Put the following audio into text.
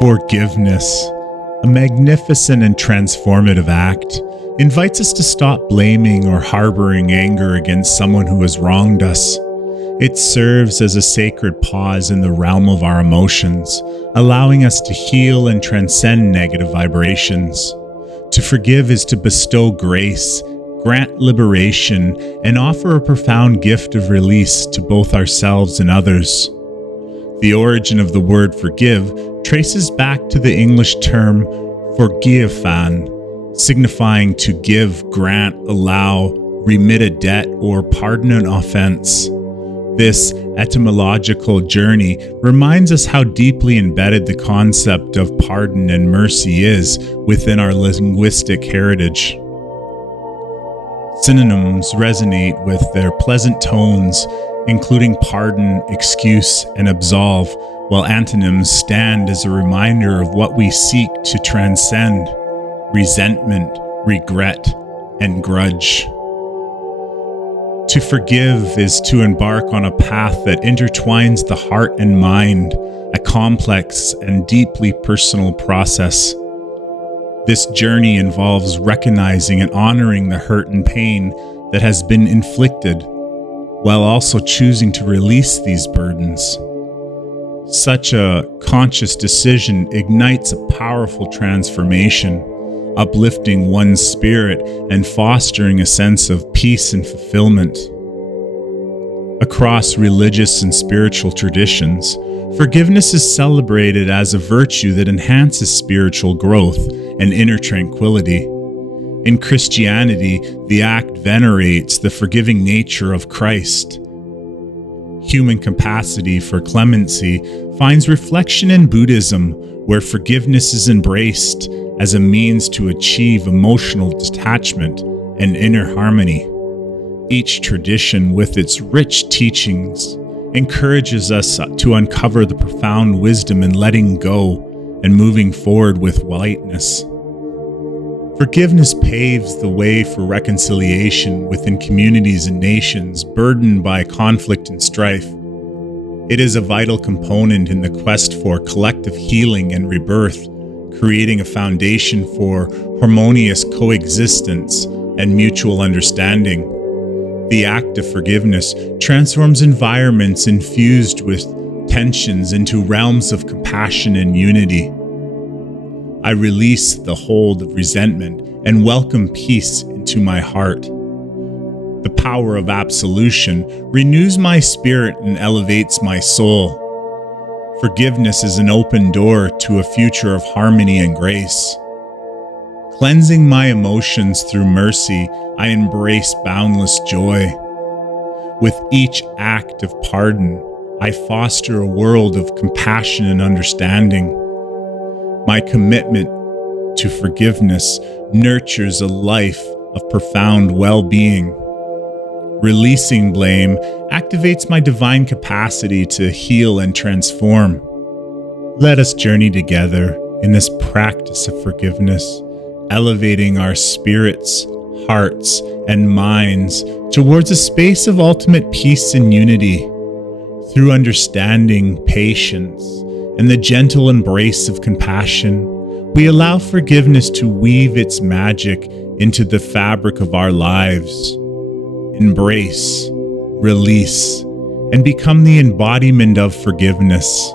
Forgiveness, a magnificent and transformative act, invites us to stop blaming or harboring anger against someone who has wronged us. It serves as a sacred pause in the realm of our emotions, allowing us to heal and transcend negative vibrations. To forgive is to bestow grace, grant liberation, and offer a profound gift of release to both ourselves and others. The origin of the word forgive traces back to the English term forgiefan, signifying to give, grant, allow, remit a debt, or pardon an offense. This etymological journey reminds us how deeply embedded the concept of pardon and mercy is within our linguistic heritage. Synonyms resonate with their pleasant tones, including pardon, excuse, and absolve, while antonyms stand as a reminder of what we seek to transcend: resentment, regret, and grudge. To forgive is to embark on a path that intertwines the heart and mind, a complex and deeply personal process. This journey involves recognizing and honoring the hurt and pain that has been inflicted, while also choosing to release these burdens. Such a conscious decision ignites a powerful transformation, uplifting one's spirit and fostering a sense of peace and fulfillment. Across religious and spiritual traditions, forgiveness is celebrated as a virtue that enhances spiritual growth and inner tranquility. In Christianity, the act venerates the forgiving nature of Christ. Human capacity for clemency finds reflection in Buddhism, where forgiveness is embraced as a means to achieve emotional detachment and inner harmony. Each tradition, with its rich teachings, encourages us to uncover the profound wisdom in letting go and moving forward with lightness. Forgiveness paves the way for reconciliation within communities and nations burdened by conflict and strife. It is a vital component in the quest for collective healing and rebirth, creating a foundation for harmonious coexistence and mutual understanding. The act of forgiveness transforms environments infused with tensions into realms of compassion and unity. I release the hold of resentment and welcome peace into my heart. The power of absolution renews my spirit and elevates my soul. Forgiveness is an open door to a future of harmony and grace. Cleansing my emotions through mercy, I embrace boundless joy. With each act of pardon, I foster a world of compassion and understanding. My commitment to forgiveness nurtures a life of profound well-being. Releasing blame activates my divine capacity to heal and transform. Let us journey together in this practice of forgiveness, elevating our spirits, hearts, and minds towards a space of ultimate peace and unity. Through understanding, patience, and the gentle embrace of compassion, we allow forgiveness to weave its magic into the fabric of our lives. Embrace, release, and become the embodiment of forgiveness.